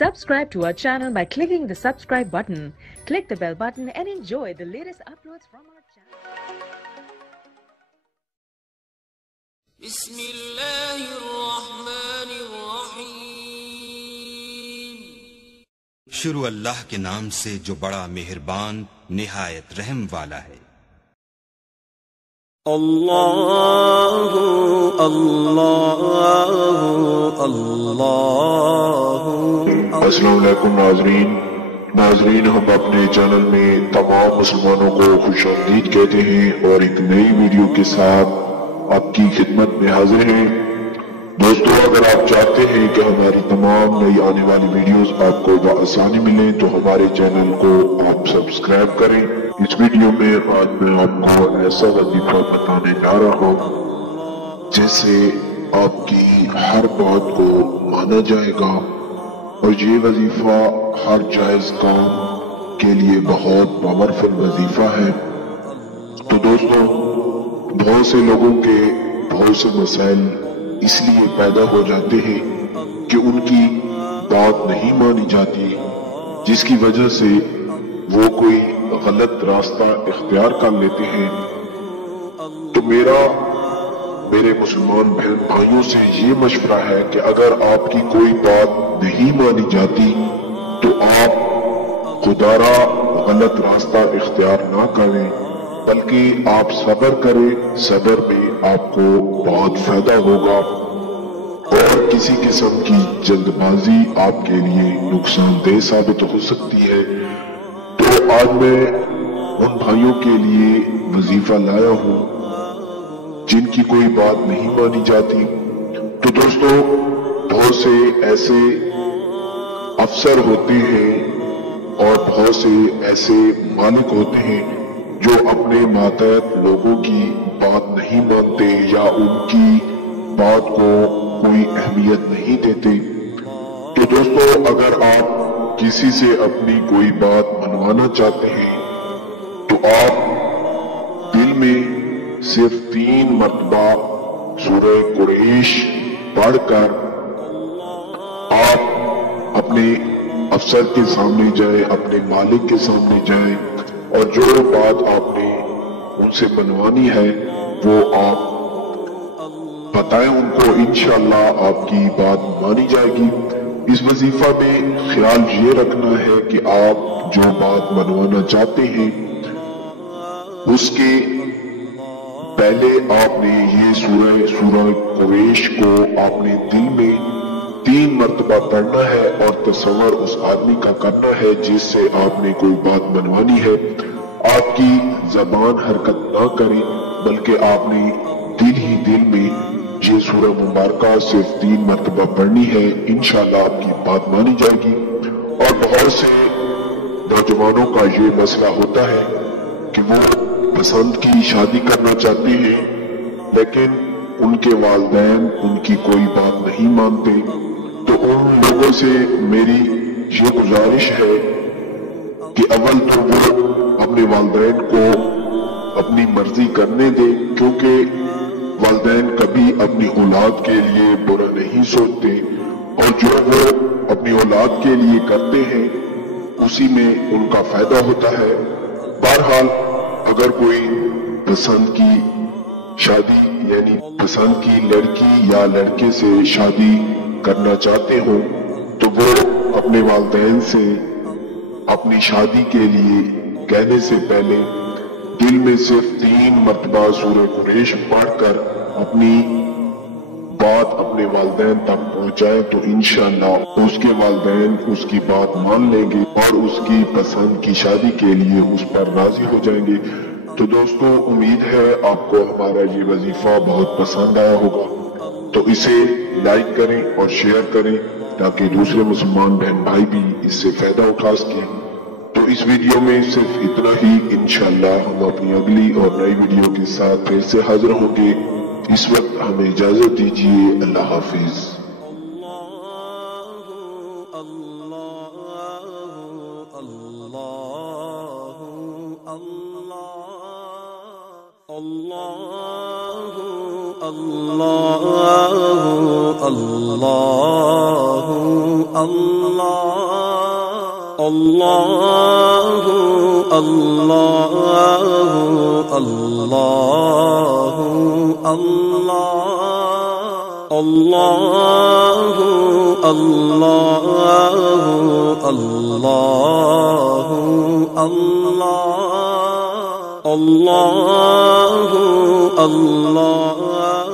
Subscribe to our channel by clicking the subscribe button. Click the bell button and enjoy the latest uploads from our channel. بسم اللہ الرحمن الرحیم. شروع اللہ کے نام سے جو بڑا مہربان نہایت رحم والا ہے. اللہ اللہ اللہ. السلام علیکم ناظرین ہم اپنے چینل میں تمام مسلمانوں کو خوش آمدید کہتے ہیں اور ایک نئی ویڈیو کے ساتھ آپ کی خدمت میں حاضر ہیں. دوستو اگر آپ چاہتے ہیں کہ ہماری تمام نئی آنے والی ویڈیوز آپ کو بآسانی ملیں تو ہمارے چینل کو آپ سبسکرائب کریں. اس ویڈیو میں آج میں آپ کو ایسا وظیفہ بتانے جا رہا ہوں جس سے آپ کی ہر بات کو مانا جائے گا اور یہ وظیفہ ہر جائز کام کے لیے بہت پاورفل وظیفہ ہے. تو دوستو بہت سے لوگوں کے بہت سے مسائل اس لیے پیدا ہو جاتے ہیں کہ ان کی بات نہیں مانی جاتی جس کی وجہ سے وہ کوئی غلط راستہ اختیار کر لیتے ہیں. تو میرے مسلمان بہن بھائیوں سے یہ مشورہ ہے کہ اگر آپ کی کوئی بات نہیں مانی جاتی تو آپ خدا را غلط راستہ اختیار نہ کریں بلکہ آپ صبر کریں. صبر میں آپ کو بہت فائدہ ہوگا اور کسی قسم کی جلد بازی آپ کے لیے نقصان دہ ثابت ہو سکتی ہے. تو آج میں ان بھائیوں کے لیے وظیفہ لایا ہوں جن کی کوئی بات نہیں مانی جاتی. تو دوستو بہت سے ایسے افسر ہوتے ہیں اور بہت سے ایسے مالک ہوتے ہیں جو اپنے ماتحت لوگوں کی بات نہیں مانتے یا ان کی بات کو کوئی اہمیت نہیں دیتے. تو دوستو اگر آپ کسی سے اپنی کوئی بات منوانا چاہتے ہیں تو آپ دل میں صرف 3 مرتبہ سورہ قریش پڑھ کر آپ اپنے افسر کے سامنے جائیں, اپنے مالک کے سامنے جائیں اور جو بات آپ نے ان سے منوانی ہے وہ آپ بتائیں ان کو. انشاءاللہ آپ کی بات مانی جائے گی. اس وظیفہ میں خیال یہ رکھنا ہے کہ آپ جو بات منوانا چاہتے ہیں اس کے پہلے آپ نے یہ سورہ قریش کو آپ نے دل میں 3 مرتبہ پڑھنا ہے اور تصور اس آدمی کا کرنا ہے جس سے آپ نے کوئی بات منوانی ہے. آپ کی زبان حرکت نہ کریں بلکہ آپ نے دل ہی دل میں یہ سورہ مبارکہ صرف 3 مرتبہ پڑھنی ہے. انشاءاللہ آپ کی بات مانی جائے گی. اور بہت سے نوجوانوں کا یہ مسئلہ ہوتا ہے کہ وہ پسند کی شادی کرنا چاہتے ہیں لیکن ان کے والدین ان کی کوئی بات نہیں مانتے. تو ان لوگوں سے میری یہ گزارش ہے کہ اول تو وہ اپنے والدین کو اپنی مرضی کرنے دیں کیونکہ والدین کبھی اپنی اولاد کے لیے برا نہیں سوچتے اور جو وہ اپنی اولاد کے لیے کرتے ہیں اسی میں ان کا فائدہ ہوتا ہے. بہرحال اگر کوئی پسند کی شادی یعنی پسند کی لڑکی یا لڑکے سے شادی کرنا چاہتے ہو تو وہ اپنے والدین سے اپنی شادی کے لیے کہنے سے پہلے دل میں صرف 3 مرتبہ سورہ قریش پڑھ کر اپنی بات اپنے والدین تک پہنچائے تو انشاءاللہ اس کے والدین اس کی بات مان لیں گے اور اس کی پسند کی شادی کے لیے اس پر راضی ہو جائیں گے. تو دوستو امید ہے آپ کو ہمارا یہ وظیفہ بہت پسند آیا ہوگا. تو اسے لائک کریں اور شیئر کریں تاکہ دوسرے مسلمان بہن بھائی بھی اس سے فائدہ اٹھا سکیں. تو اس ویڈیو میں صرف اتنا ہی. انشاءاللہ ہم اپنی اگلی اور نئی ویڈیو کے ساتھ پھر سے حاضر ہوں گے. اس وقت ہمیں اجازت دیجیے. اللہ حافظ. اللہ الله الله الله الله الله الله الله الله الله الله الله